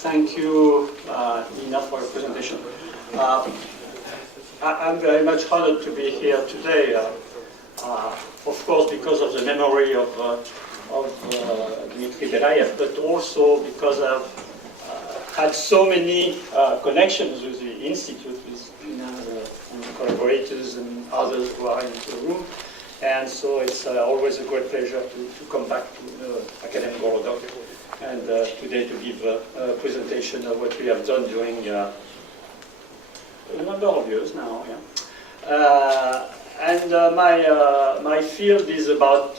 Thank you, Nina, for your presentation. I'm very much honored to be here today, of course because of the memory of Dmitry Belyaev, but also because I've had so many connections with the Institute, with Nina and collaborators and others who are in the room. And so it's always a great pleasure to come back to the academic world and today to give a presentation of what we have done during a number of years now. Yeah. My field is about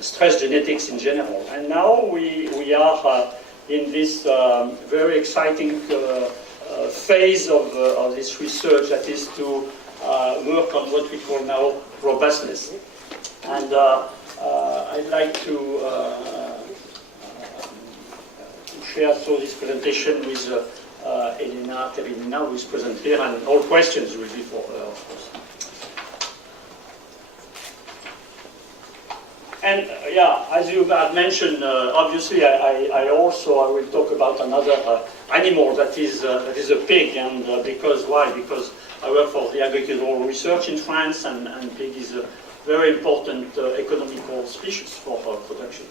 stress genetics in general. And now we are in this very exciting phase of this research, that is to work on what we call now robustness. And I'd like to share this presentation with Terenina, who is present here, and all questions will be for her, of course. And yeah, as you had mentioned, obviously I will talk about another animal that is a pig, and why? Because I work for the agricultural research in France, and pig is a very important economical species for production.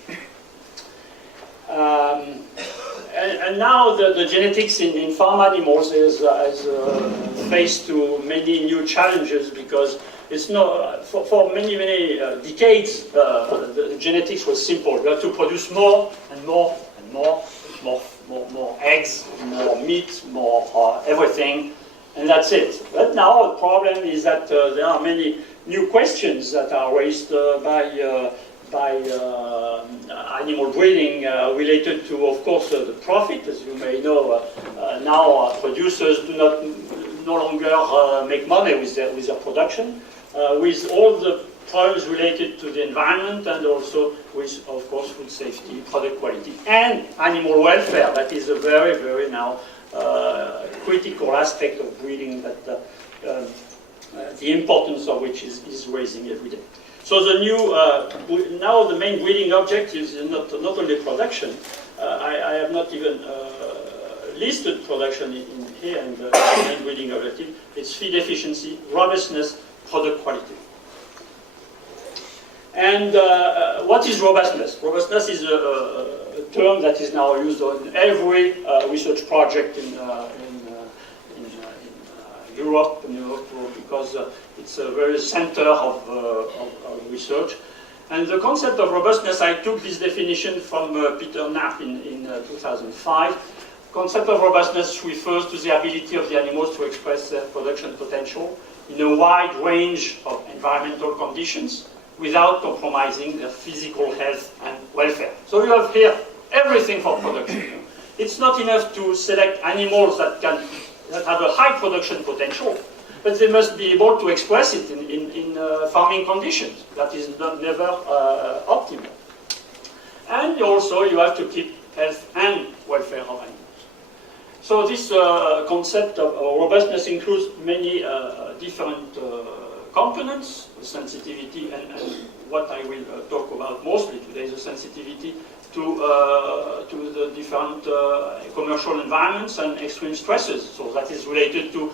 And now the genetics in farm animals is faced to many new challenges, because it's not for many decades the genetics was simple. You have to produce more and more and more eggs, more meat, more everything, and that's it. But now the problem is that there are many new questions that are raised by animal breeding related to, of course, the profit. As you may know, now producers no longer make money with their production, with all the problems related to the environment, and also with, of course, food safety, product quality, and animal welfare. That is a very, very now critical aspect of breeding, that the importance of which is raising every day. So the new, now the main breeding objective is not only production. I have not even listed production in here, and the main breeding objective. It's feed efficiency, robustness, product quality. And what is robustness? Robustness is a term that is now used on every research project in Europe, because it's a very center of research. And the concept of robustness, I took this definition from Peter Knapp in 2005. Concept of robustness refers to the ability of the animals to express their production potential in a wide range of environmental conditions without compromising their physical health and welfare. So you have here everything for production. It's not enough to select animals that have a high production potential, but they must be able to express it in farming conditions. That is never optimal. And also you have to keep health and welfare of animals. So this concept of robustness includes many different components, sensitivity, and what I will talk about mostly today is the sensitivity to the different commercial environments and extreme stresses. So that is related to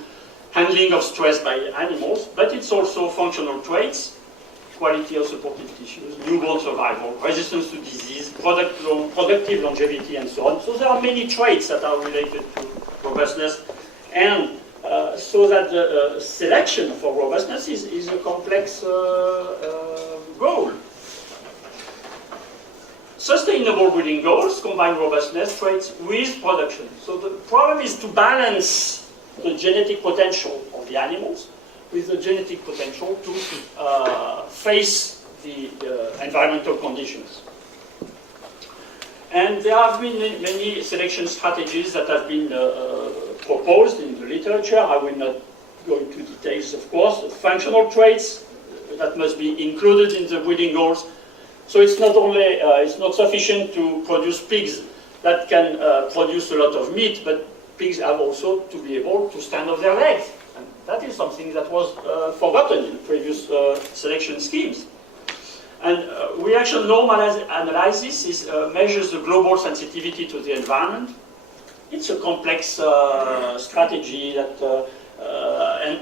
handling of stress by animals, but it's also functional traits, quality of supportive tissues, newborn survival, resistance to disease, productive longevity, and so on. So there are many traits that are related to robustness, and so that the selection for robustness is a complex goal. Sustainable breeding goals combine robustness traits with production. So the problem is to balance the genetic potential of the animals with the genetic potential to face the environmental conditions. And there have been many selection strategies that have been proposed in the literature. I will not go into details, of course. The functional traits that must be included in the breeding goals. So it's not only, it's not sufficient to produce pigs that can produce a lot of meat, but pigs have also to be able to stand on their legs. And that is something that was forgotten in previous selection schemes. And reaction norm analysis measures the global sensitivity to the environment it's a complex strategy that,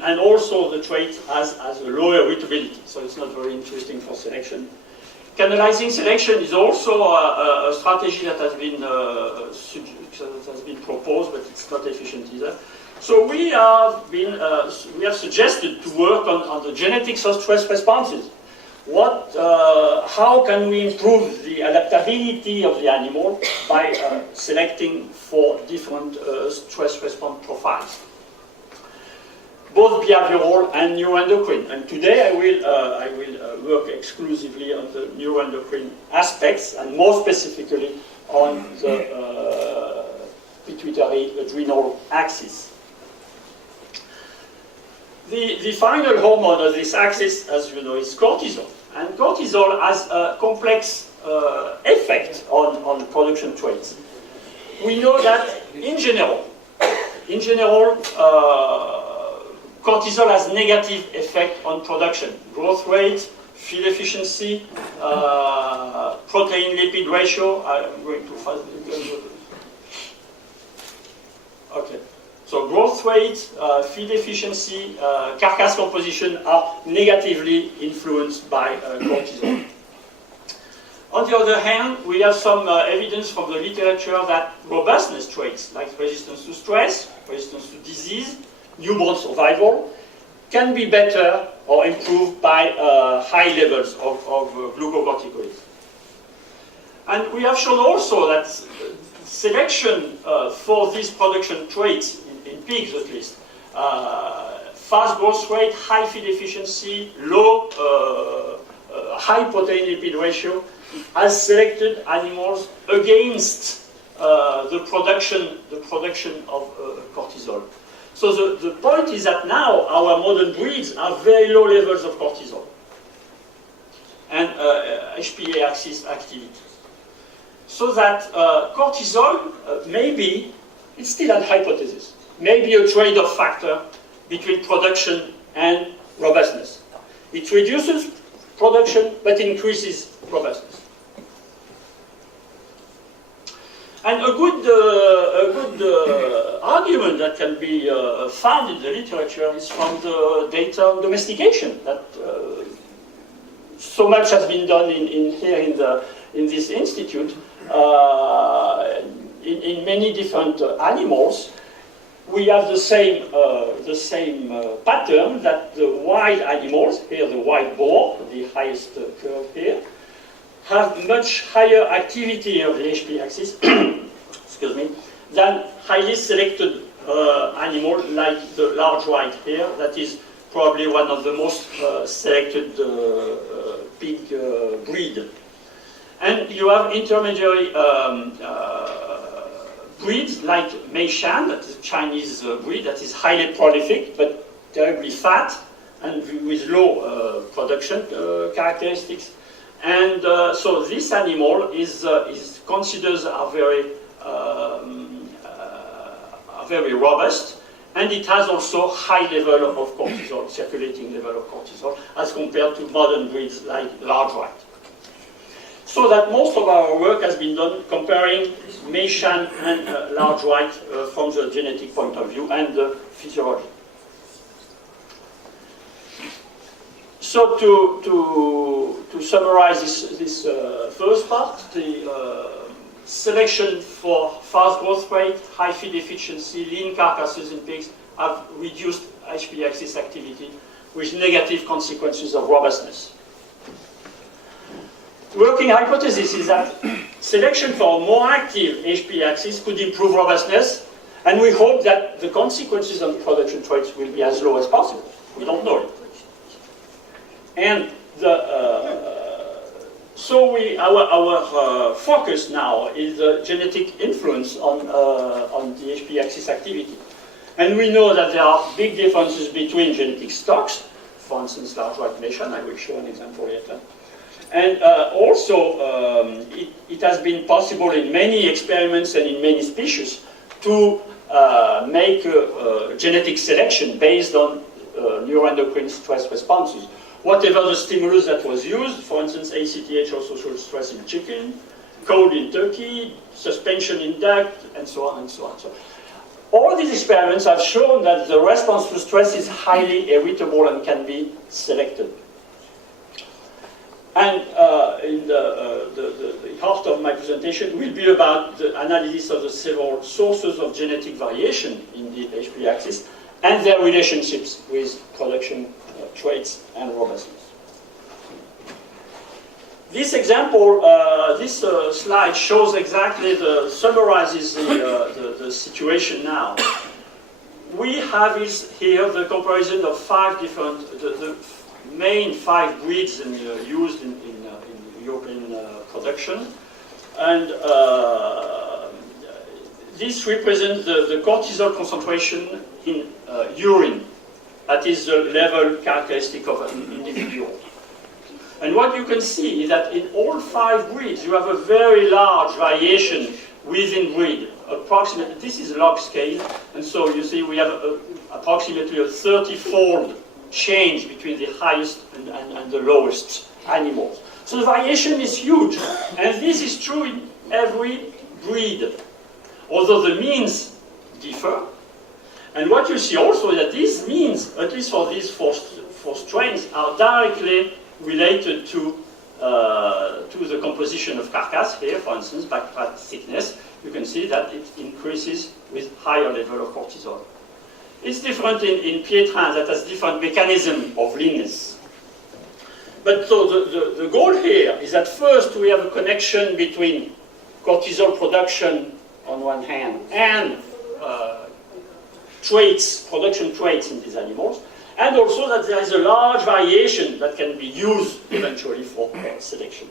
and also the trait has a lower heritability, so it's not very interesting for selection. Canalizing selection is also a strategy that has been proposed, but it's not efficient either. So we have suggested to work on the genetics of stress responses. How can we improve the adaptability of the animal by selecting for different stress response profiles, both behavioral and neuroendocrine? And today I will work exclusively on the neuroendocrine aspects, and more specifically on the pituitary adrenal axis. The final hormone of this axis, as you know, is cortisol. And cortisol has a complex effect on production traits. We know that in general, cortisol has negative effect on production. Growth rate, feed efficiency, protein-lipid ratio. I'm going too fast. Okay. So growth rate, feed efficiency, carcass composition are negatively influenced by cortisol. On the other hand, we have some evidence from the literature that robustness traits, like resistance to stress, resistance to disease, newborn survival, can be better or improved by high levels of glucocorticoids. And we have shown also that selection for these production traits, in pigs at least, fast growth rate, high feed efficiency, low, high protein lipid ratio, has selected animals against the production of cortisol. So the point is that now our modern breeds have very low levels of cortisol and HPA axis activity. So that cortisol maybe, it's still an hypothesis, maybe a trade-off factor between production and robustness. It reduces production but increases robustness. And a good argument that can be found in the literature is from the data on domestication. That so much has been done in this institute in many different animals. We have the same pattern that the wild animals, here the wild boar, the highest curve here, have much higher activity of the HP axis excuse me, than highly selected animal like the large white here, that is probably one of the most selected pig breed. And you have intermediary breeds like Meishan, that is a Chinese breed that is highly prolific but terribly fat and with low production characteristics. And so this animal is considered very robust, and it has also high level of cortisol, circulating level of cortisol, as compared to modern breeds like large white. So that most of our work has been done comparing Meishan and large white from the genetic point of view and the physiology. So to summarize this first part, the selection for fast growth rate, high feed efficiency, lean carcasses in pigs have reduced HP axis activity with negative consequences of robustness. Working hypothesis is that selection for a more active HP axis could improve robustness, and we hope that the consequences on production traits will be as low as possible. We don't know it. And so our focus now is the genetic influence on the HP axis activity. And we know that there are big differences between genetic stocks, for instance, large white Meishan, I will show an example later. And also, it has been possible in many experiments and in many species to make genetic selection based on neuroendocrine stress responses. Whatever the stimulus that was used, for instance, ACTH or social stress in chicken, cold in Turkey, suspension in duct, and so on and so on. So all these experiments have shown that the response to stress is highly irritable and can be selected. And in the heart of my presentation will be about the analysis of the several sources of genetic variation in the HP axis and their relationships with production traits and robustness. This example, this slide shows exactly summarizes the situation now. We have here the comparison of 5 different, the main 5 breeds used in European production, and this represents the cortisol concentration in urine. That is the level characteristic of an individual. And what you can see is that in all 5 breeds, you have a very large variation within breed. Approximately, this is log scale, and so you see we have approximately a 30-fold change between the highest and the lowest animals. So the variation is huge, and this is true in every breed, although the means differ. And what you see also is that these means, at least for these 4 strains, are directly related to the composition of carcass. Here, for instance, backpack thickness, you can see that it increases with higher level of cortisol. It's different in Pietrins, that has different mechanism of leanness. But so the goal here is that first we have a connection between cortisol production on one hand and production traits in these animals, and also that there is a large variation that can be used eventually for selection.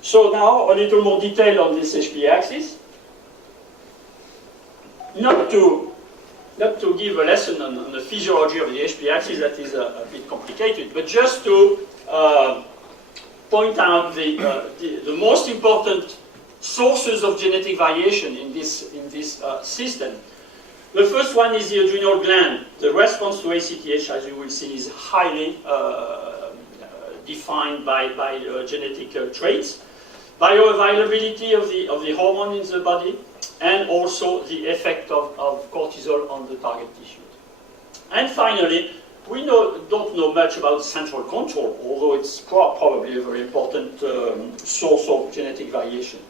So now a little more detail on this HP axis. Not to give a lesson on the physiology of the HP axis, that is a bit complicated, but just to point out the most important sources of genetic variation in this system. The first one is the adrenal gland. The response to ACTH, as you will see, is highly defined by genetic traits, bioavailability of the hormone in the body, and also the effect of cortisol on the target tissue. And finally, we don't know much about central control, although it's probably a very important source of genetic variation.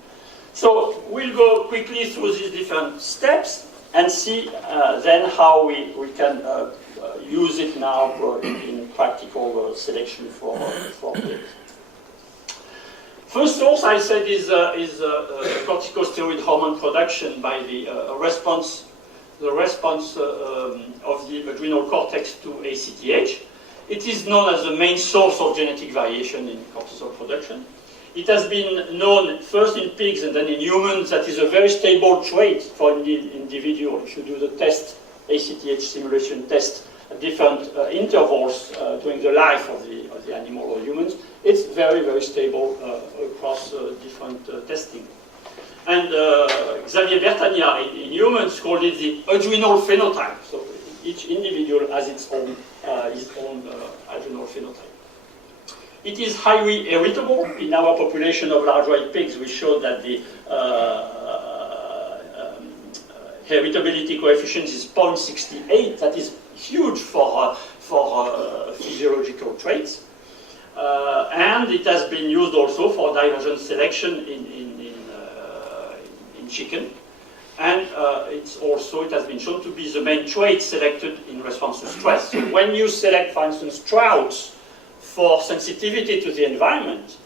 So we'll go quickly through these different steps and see then how we can use it now in practical selection for pigs. First source, I said, is corticosteroid hormone production by the response of the adrenal cortex to ACTH. It is known as the main source of genetic variation in cortisol production. It has been known first in pigs and then in humans that is a very stable trait for an individual. If you do the test, ACTH simulation test, at different intervals during the life of the animal or humans, it's very, very stable across different testing. And Xavier Bertagna in humans called it the adrenal phenotype. So each individual has its own adrenal phenotype. It is highly irritable. In our population of large white pigs, we showed that the irritability coefficient is 0.68. That is huge for physiological traits. And it has been used also for divergent selection in chicken. And it has been shown to be the main trait selected in response to stress. So when you select, for instance, trouts for sensitivity to the environment,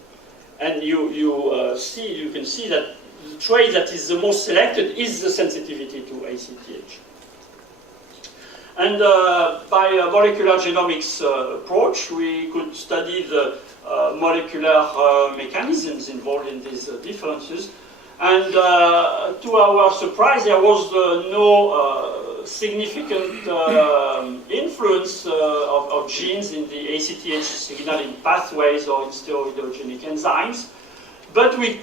and you can see that the trait that is the most selected is the sensitivity to ACTH. And by a molecular genomics approach, we could study the molecular mechanisms involved in these differences. And to our surprise, there was no significant influence of genes in the ACTH signaling pathways or in steroidogenic enzymes. But we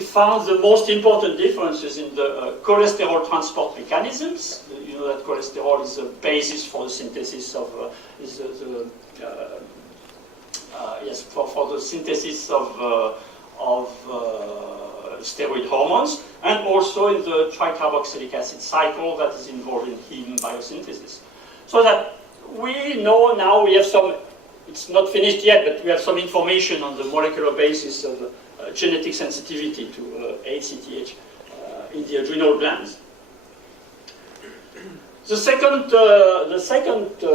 found the most important differences in the cholesterol transport mechanisms. You know that cholesterol is the basis for the synthesis of for the synthesis of steroid hormones, and also in the tricarboxylic acid cycle that is involved in heme biosynthesis. So that we know now, we have some, it's not finished yet, but we have some information on the molecular basis of genetic sensitivity to ACTH in the adrenal glands. The second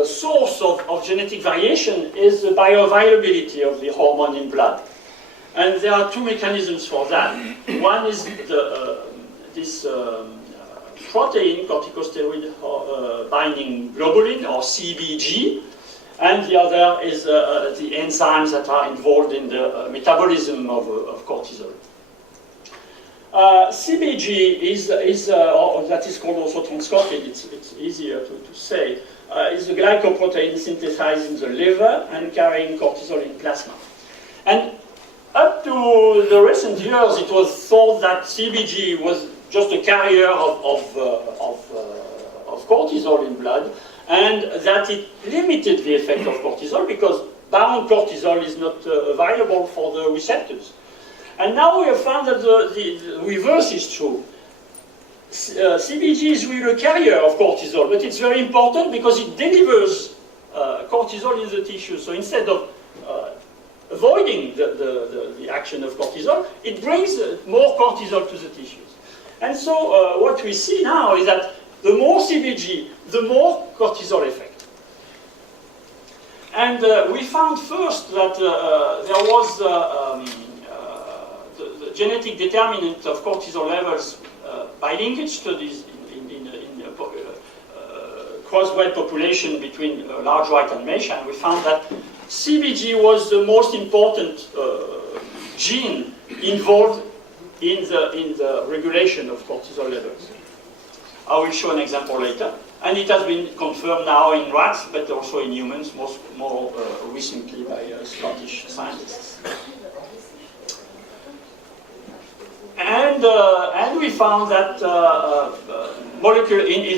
source of genetic variation is the bioavailability of the hormone in blood. And there are two mechanisms for that. One is this protein, corticosteroid binding globulin, or CBG, and the other is the enzymes that are involved in the metabolism of cortisol. CBG or that is called also transcortin, it's easier to say, is a glycoprotein synthesized in the liver and carrying cortisol in plasma. And up to the recent years, it was thought that CBG was just a carrier of cortisol in blood, and that it limited the effect of cortisol because bound cortisol is not available for the receptors. And now we have found that the reverse is true. CBG is really a carrier of cortisol, but it's very important because it delivers cortisol in the tissue. So instead of avoiding the action of cortisol, it brings more cortisol to the tissues. And so what we see now is that the more CBG, the more cortisol effect. And we found first that there was the genetic determinant of cortisol levels by linkage studies in crossbred population between large white and mesh, and we found that CBG was the most important gene involved in the regulation of cortisol levels. I will show an example later. And it has been confirmed now in rats, but also in humans, more recently by Scottish scientists. And we found that in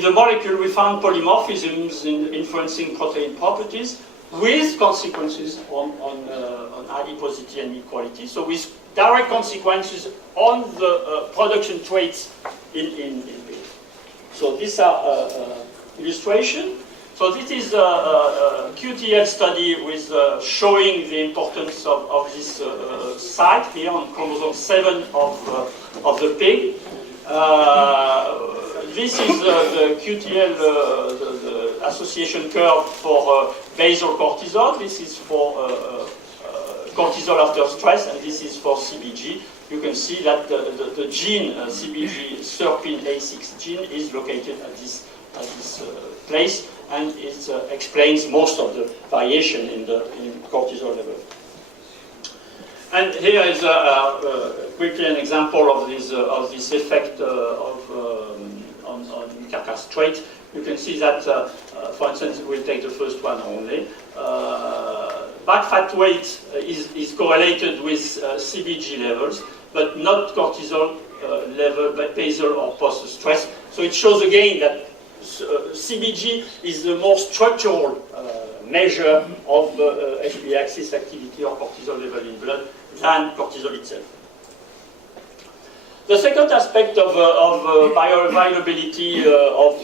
the molecule we found polymorphisms influencing protein properties with consequences on adiposity and meat quality. So with direct consequences on the production traits in beef. So these are illustration. So this is a QTL study with showing the importance of this site here on chromosome 7 of the pig. This is the QTL, the association curve for basal cortisol. This is for cortisol after stress, and this is for CBG. You can see that the gene, CBG SERPIN-A6 gene, is located at this place, and it explains most of the variation in cortisol level. And here is quickly an example of this effect on carcass trait. You can see that, for instance, we'll take the first one only. Back fat weight is correlated with CBG levels, but not cortisol level, basal or post-stress. So it shows again that CBG is the more structural measure of HB axis activity or cortisol level in blood than cortisol itself. The second aspect of bioavailability of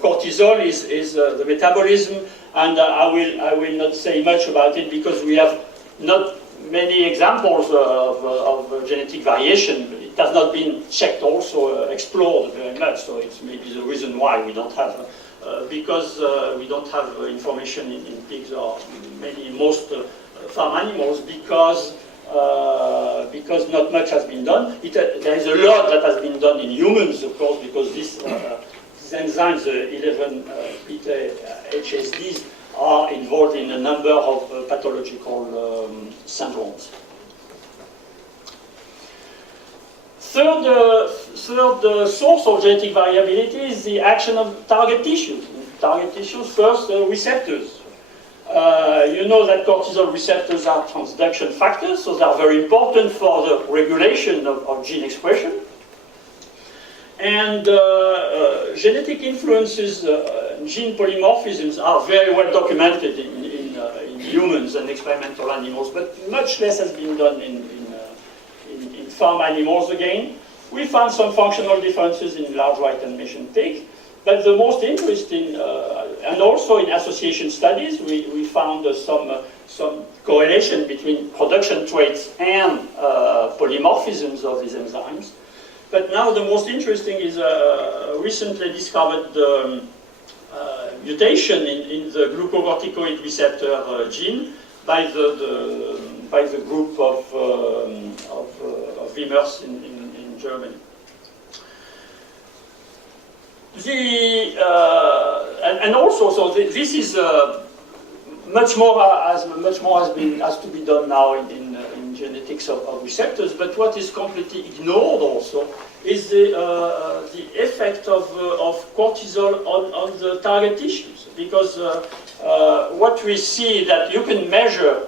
cortisol is the metabolism, and I will not say much about it because we have not many examples of genetic variation. It has not been checked, also explored very much, so it's maybe the reason why we don't have, because we don't have information in pigs or most farm animals, because not much has been done. There is a lot that has been done in humans, of course, because these enzymes, the 11 beta HSDs, are involved in a number of pathological syndromes. Third source of genetic variability is the action of target tissues. Target tissues, first, receptors. You know that cortisol receptors are transduction factors, so they are very important for the regulation of gene expression. And genetic influences, gene polymorphisms, are very well documented in humans and experimental animals, but much less has been done in farm animals again. We found some functional differences in large white and Mission pig, but the most interesting, and also in association studies, we found some correlation between production traits and polymorphisms of these enzymes. But now the most interesting is a recently discovered mutation in the glucocorticoid receptor gene by the group of Wimmers in Germany. And also, so this is much more has to be done now in genetics of receptors. But what is completely ignored also is the effect of cortisol on the target tissues, because what we see that you can measure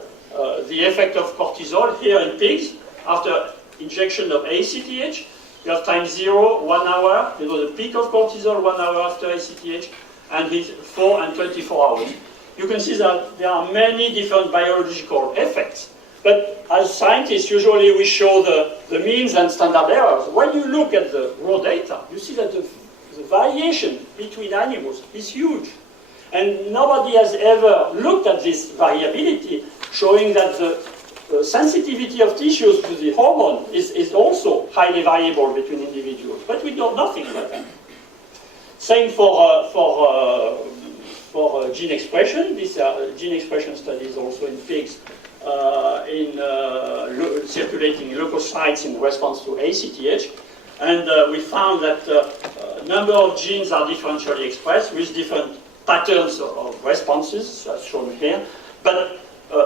the effect of cortisol here in pigs after injection of ACTH. You have time 0, 1 hour, you know the peak of cortisol 1 hour after ACTH, and it's 4 and 24 hours. You can see that there are many different biological effects. But as scientists, usually we show the means and standard errors. When you look at the raw data, you see that the variation between animals is huge. And nobody has ever looked at this variability, showing that the sensitivity of tissues to the hormone is also highly variable between individuals. But we know nothing about that. Same for gene expression. These are gene expression studies also in pigs in circulating leukocytes in response to ACTH. And we found that a number of genes are differentially expressed with different patterns of responses, as shown here. But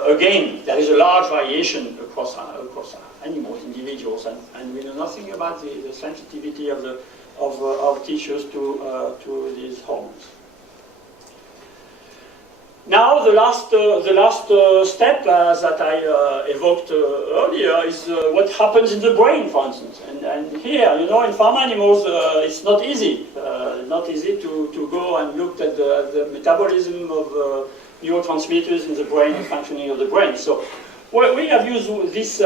again, there is a large variation across animals, individuals, and we know nothing about the sensitivity of tissues to these hormones. Now, the last step that I evoked earlier is what happens in the brain, for instance. And here, you know, in farm animals, it's not easy. Not easy to go and look at the metabolism of neurotransmitters in the brain and functioning of the brain. So we have used this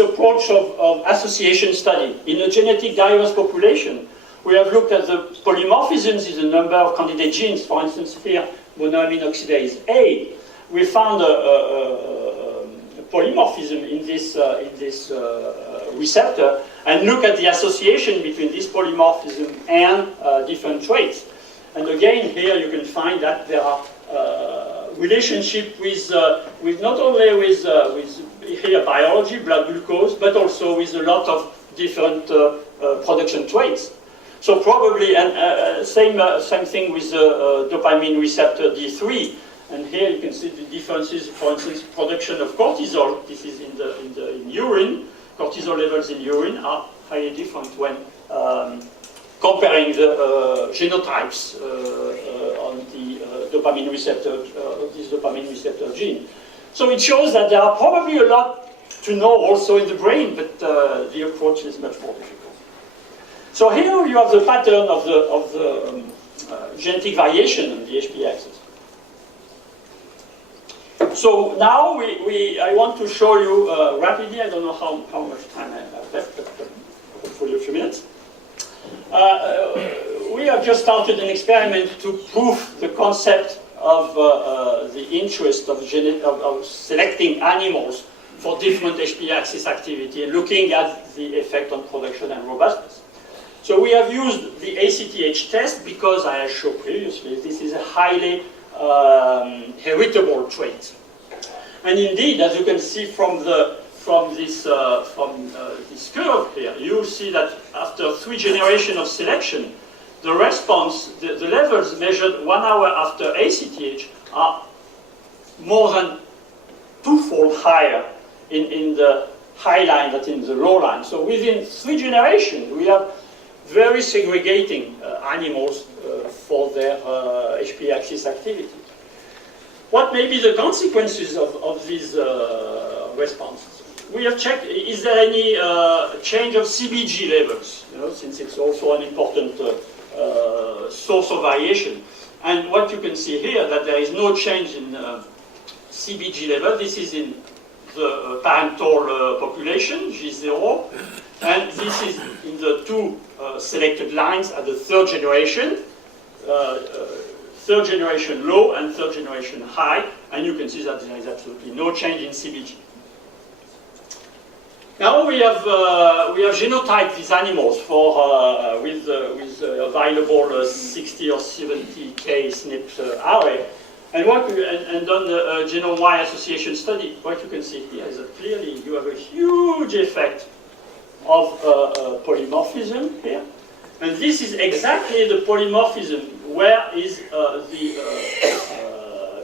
approach of association study. In a genetic diverse population, we have looked at the polymorphisms in the number of candidate genes. For instance, here, monoamine oxidase A. We found a polymorphism in this receptor, and look at the association between this polymorphism and different traits. And again, here you can find that there are relationship with not only with here biology, blood glucose, but also with a lot of different production traits. So probably, and same thing with the dopamine receptor D3. And here you can see the differences. For instance, production of cortisol. This is in urine. Cortisol levels in urine are highly different when comparing the genotypes on the dopamine receptor, this dopamine receptor gene. So it shows that there are probably a lot to know also in the brain, but the approach is much more difficult. So here you have the pattern of the genetic variation on the HPA axis. So now I want to show you rapidly. I don't know how much time I have left, but hopefully a few minutes. We have just started an experiment to prove the concept of the interest of selecting animals for different HPA axis activity and looking at the effect on production and robustness. So we have used the ACTH test because I showed previously this is a highly heritable trait. And indeed, as you can see from this curve here, you see that after 3 generations of selection, the response, the levels measured 1 hour after ACTH are more than 2-fold higher in the high line than in the low line. So within 3 generations, we have very segregating animals for their HPA axis activity. What may be the consequences of these responses? We have checked, is there any change of CBG levels, you know, since it's also an important source of variation. And what you can see here, that there is no change in CBG level. This is in the parental population, G0, and this is in the two selected lines at the third generation low and third generation high, and you can see that there is absolutely no change in CBG. Now we have genotyped these animals for with available 60 or 70K SNP array, and done the genome-wide association study. What you can see here is that clearly you have a huge effect of polymorphism here, and this is exactly the polymorphism where is the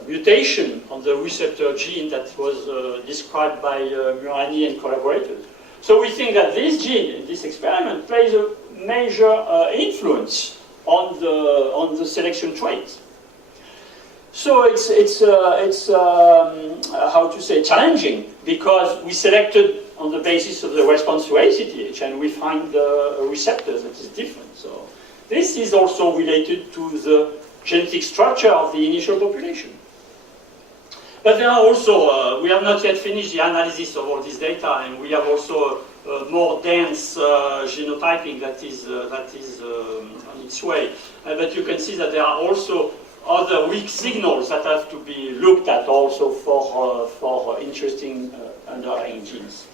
mutation on the receptor gene that was described by Murani and collaborators. So we think that this gene in this experiment plays a major influence on the selection traits. So it's how to say, challenging, because we selected on the basis of the response to ACTH, and we find receptors that is different. So this is also related to the genetic structure of the initial population. But there are also, we have not yet finished the analysis of all this data, and we have also more dense genotyping that is on its way. But you can see that there are also other weak signals that have to be looked at also for interesting underlying genes.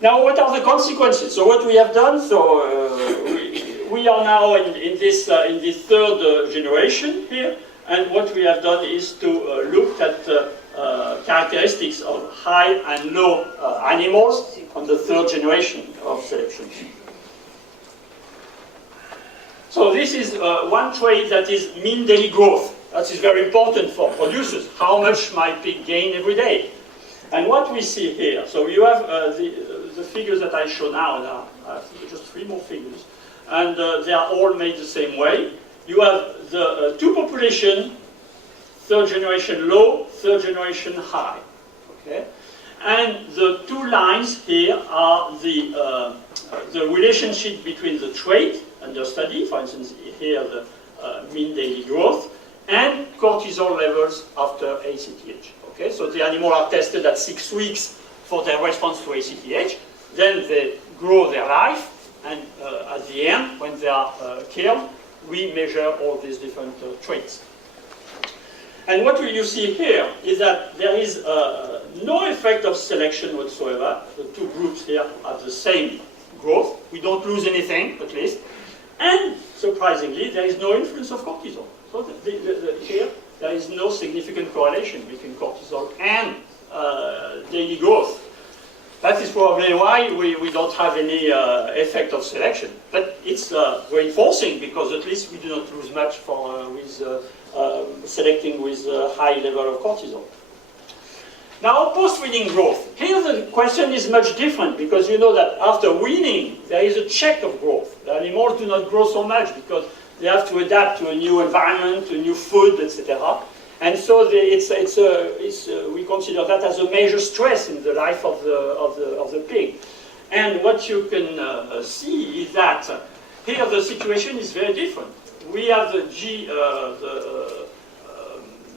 Now, what are the consequences? So what we have done, we are now in this third generation here, and what we have done is to look at characteristics of high and low animals on the third generation of selection. So this is one trait that is mean daily growth. That is very important for producers. How much my pig gain every day? And what we see here, so you have the figures that I show now, I have just 3 more figures, and they are all made the same way. You have the two population, third generation low, third generation high. Okay? And the 2 lines here are the relationship between the trait under study, for instance here the mean daily growth, and cortisol levels after ACTH. Okay? So the animals are tested at 6 weeks for their response to ACTH, then they grow their life, and at the end, when they are killed, we measure all these different traits. And what you see here is that there is no effect of selection whatsoever. The 2 groups here have the same growth. We don't lose anything, at least. And surprisingly, there is no influence of cortisol. So here, there is no significant correlation between cortisol and daily growth. That is probably why we don't have any effect of selection. But it's reinforcing, because at least we do not lose much with selecting with a high level of cortisol. Now, post-weaning growth. Here the question is much different, because you know that after weaning, there is a check of growth. The animals do not grow so much because they have to adapt to a new environment, to new food, etc. And so we consider that as a major stress in the life of the pig. And what you can see is that here the situation is very different. We have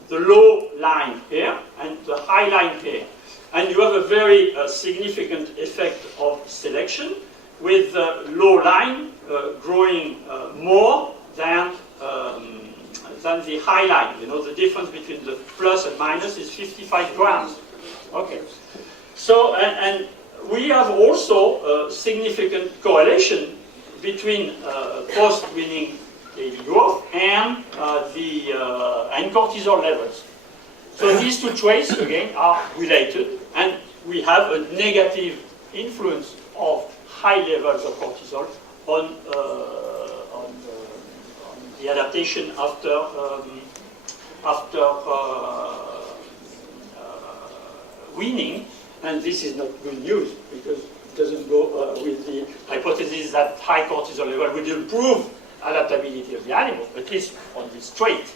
the low line here and the high line here. And you have a very significant effect of selection, with the low line growing more than the high line. You know, the difference between the plus and minus is 55 grams. Okay. So, and we have also a significant correlation between post-weaning daily growth and cortisol levels. So these 2 traits, again, are related, and we have a negative influence of high levels of cortisol on the adaptation after weaning, and this is not good news, because it doesn't go with the hypothesis that high cortisol level would improve adaptability of the animal, at least on this trait.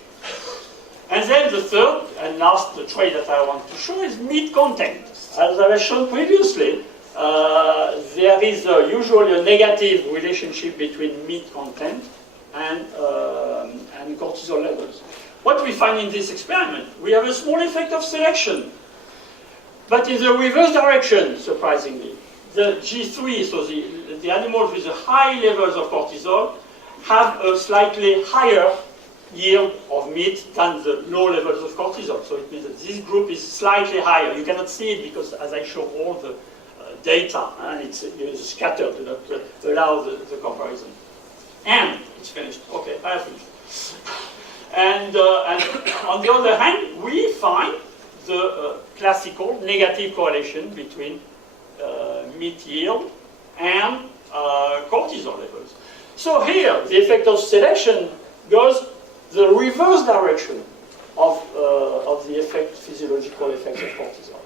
And then the third and last trait that I want to show is meat content. As I have shown previously, there is usually a negative relationship between meat content and cortisol levels. What we find in this experiment, we have a small effect of selection But in the reverse direction, surprisingly, the G3, so the animals with the high levels of cortisol, have a slightly higher yield of meat than the low levels of cortisol. So it means that this group is slightly higher. You cannot see it because, as I show all the data, and it's scattered to not allow the comparison. And it's finished. Okay, I have finished. And on the other hand, we find the classical negative correlation between meat yield and cortisol levels. So here, the effect of selection goes the reverse direction of the effect, physiological effects of cortisol.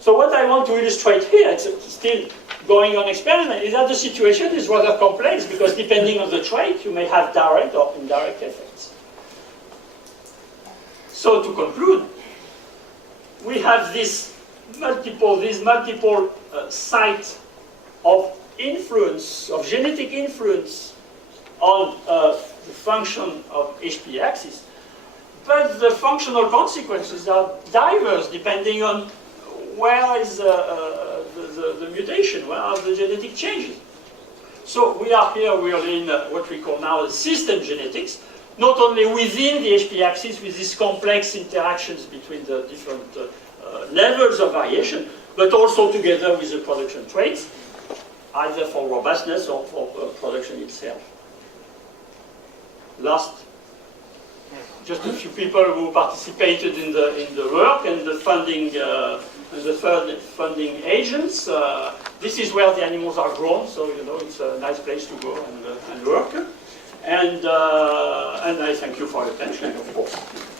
So what I want to illustrate here, it's still going on experiment, is that the situation is rather complex because depending on the trait, you may have direct or indirect effects. So to conclude, we have these multiple sites of influence, of genetic influence on the function of HPA axis, but the functional consequences are diverse depending on where is the mutation, where are the genetic changes. So we are here really in what we call now system genetics, not only within the HPA axis with these complex interactions between the different levels of variation, but also together with the production traits, either for robustness or for production itself. Last, just a few people who participated in the work and the funding funding agents. This is where the animals are grown, so you know it's a nice place to go and work. And I thank you for your attention, of course.